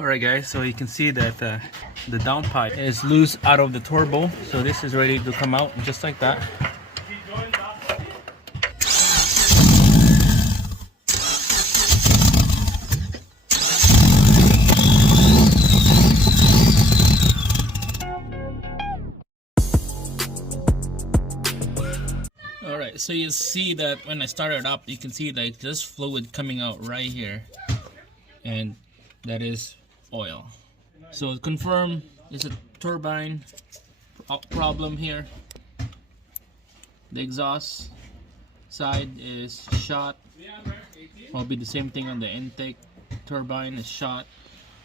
Alright guys, so you can see that the downpipe is loose out of the turbo, so this is ready to come out just like that. Alright, so you see that when I start it up, you can see like this fluid coming out right here, and that is oil. So confirm it's a turbine problem here. The exhaust side is shot. Probably the same thing on the intake. Turbine is shot.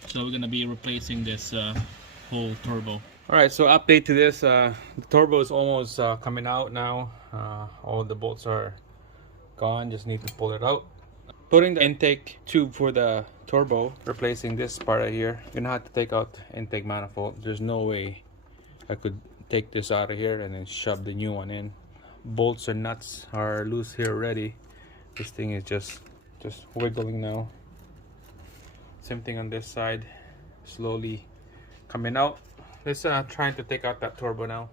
So we're gonna be replacing this whole turbo. Alright, so update to this. The turbo is almost coming out now. All the bolts are gone, just need to pull it out. Putting the intake tube for the turbo, replacing this part right here. You're gonna have to take out the intake manifold. There's no way I could take this out of here and then shove the new one in. Bolts and nuts are loose here already. This thing is just wiggling now. Same thing on this side, slowly coming out. Let's trying to take out that turbo now.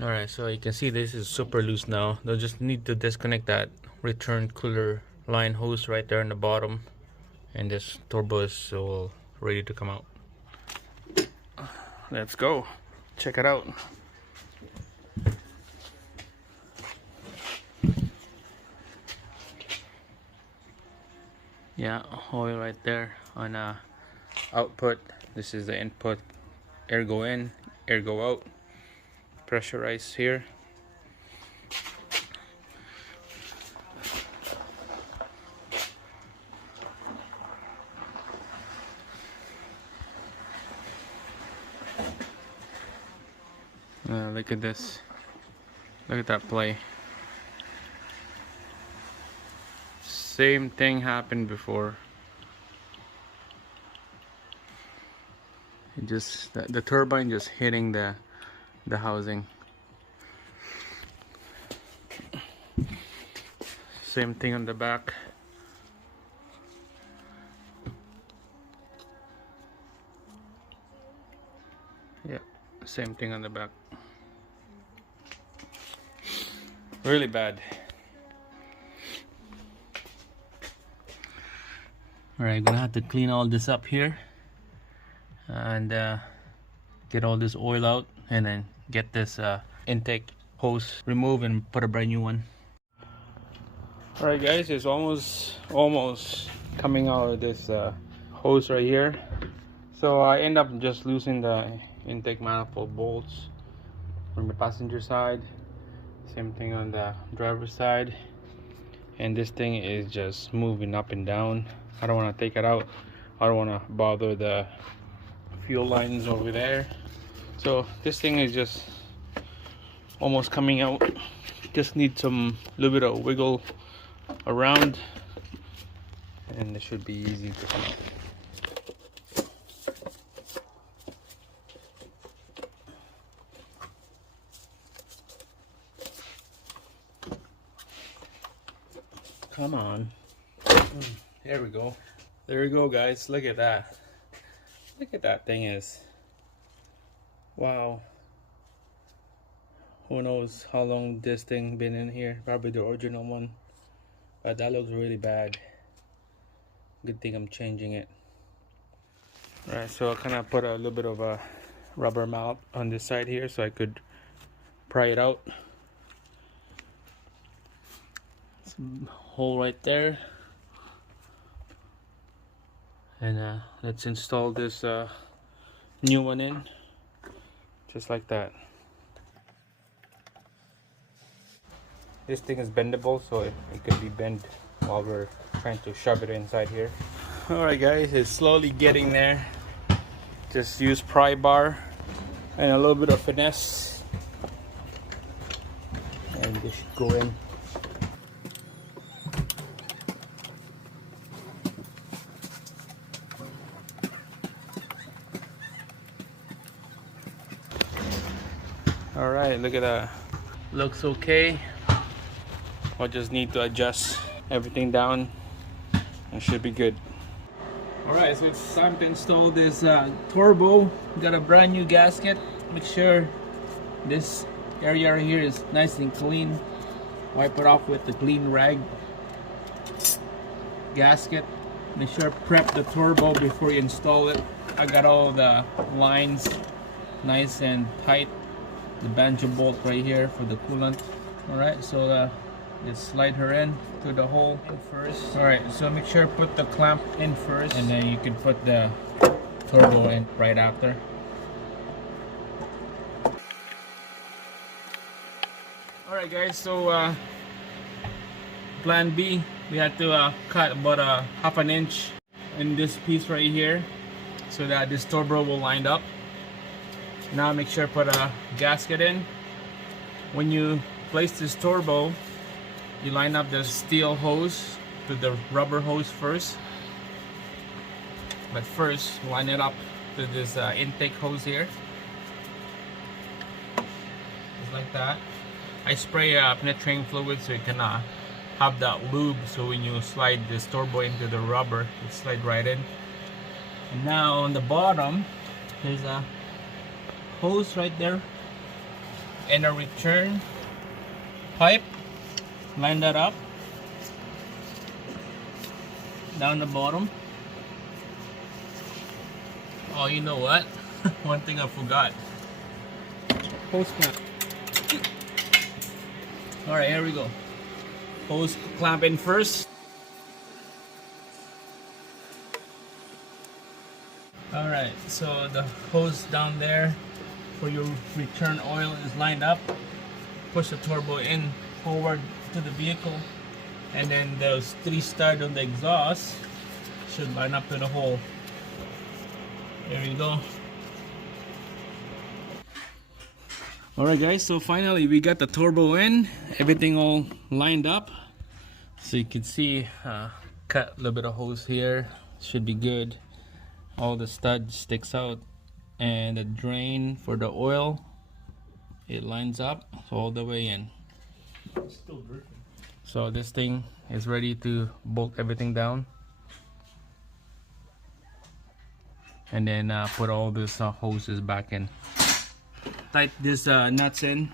Alright, so you can see this is super loose now. They'll just need to disconnect that return cooler line hose right there in the bottom, and this turbo is all ready to come out. Let's go check it out. Yeah, oil right there on output. This is the input. Air go in, air go out. Pressurized here. Look at this. Look at that play. Same thing happened before. It just the turbine just hitting the housing. Same thing on the back. Yeah, same thing on the back. Really bad. Alright, gonna have to clean all this up here and get all this oil out, and then get this intake hose removed and put a brand new one. Alright guys, it's almost coming out of this hose right here. So I end up just losing the intake manifold bolts from the passenger side. Same thing on the driver's side. And this thing is just moving up and down. I don't want to take it out. I don't want to bother the fuel lines over there. So this thing is just almost coming out. Just need some little bit of wiggle around, and it should be easy to come out. Come on. There we go. There we go, guys. Look at that. Look at that thing is. Wow. Who knows how long this thing been in here. Probably the original one. But that looks really bad. Good thing I'm changing it. Alright, so I kind of put a little bit of a rubber mount on this side here so I could pry it out. Some hole right there. And let's install this new one in. Just like that. This thing is bendable, so it could be bent while we're trying to shove it inside here. Alright guys, it's slowly getting there. Just use pry bar and a little bit of finesse, and this should go in. Alright, look at that. Looks okay. I'll just need to adjust everything down That should be good. Alright, so it's time to install this turbo. Got a brand new gasket. Make sure this area right here is nice and clean. Wipe it off with the clean rag. Gasket. Make sure prep the turbo before you install it. I got all the lines nice and tight. The banjo bolt right here for the coolant. Alright, so let's slide her in to the hole first. Alright, so make sure put the clamp in first, and then you can put the turbo in right after. Alright guys, so plan B, we had to cut about a half an inch in this piece right here so that this turbo will line up. Now make sure put a gasket in. When you place this turbo, you line up the steel hose to the rubber hose first. But first, line it up to this intake hose here. Just like that. I spray penetrating fluid so you can have that lube, so when you slide this turbo into the rubber, it slide right in. And now on the bottom, there's a hose right there and a return pipe. Line that up down the bottom. Oh, you know what? One thing I forgot. Hose clamp. Alright, here we go. Hose clamp in first. Alright, so the hose down there for your return oil is lined up. Push the turbo in forward to the vehicle, and then those 3 studs on the exhaust should line up to the hole. There you go. Alright guys, so finally we got the turbo in, everything all lined up. So you can see cut a little bit of hose here, should be good. All the studs sticks out, and the drain for the oil, it lines up all the way in. Still dripping. So this thing is ready to bolt everything down, and then put all these hoses back in. Tight this nuts in.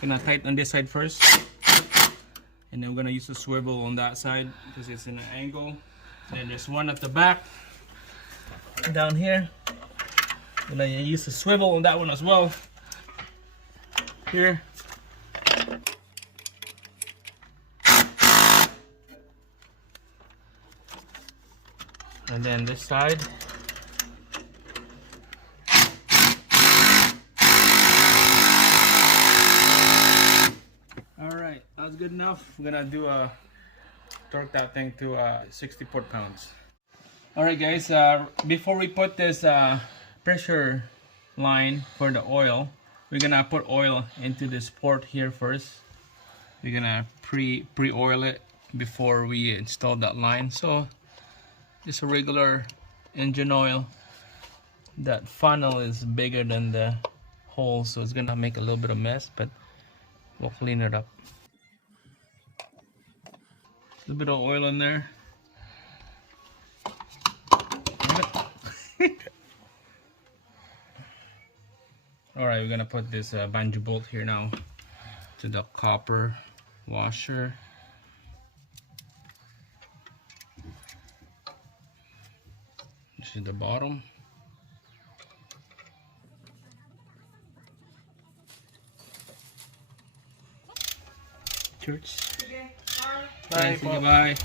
Gonna tighten on this side first, and then we're gonna use a swivel on that side because it's in an angle. And then there's one at the back down here. Gonna use a swivel on that one as well. Here. And then this side. Alright, that was good enough. We're gonna do torque that thing to 60 foot-pounds. Alright guys, before we put this pressure line for the oil, we're gonna put oil into this port here first. We're gonna pre-oil it before we install that line. So just a regular engine oil. That funnel is bigger than the hole, so it's gonna make a little bit of mess, but we'll clean it up. A little bit of oil in there. Alright, we're gonna put this banjo bolt here now to the copper washer. This is the bottom. Church. Okay, bye. Bye. Bye.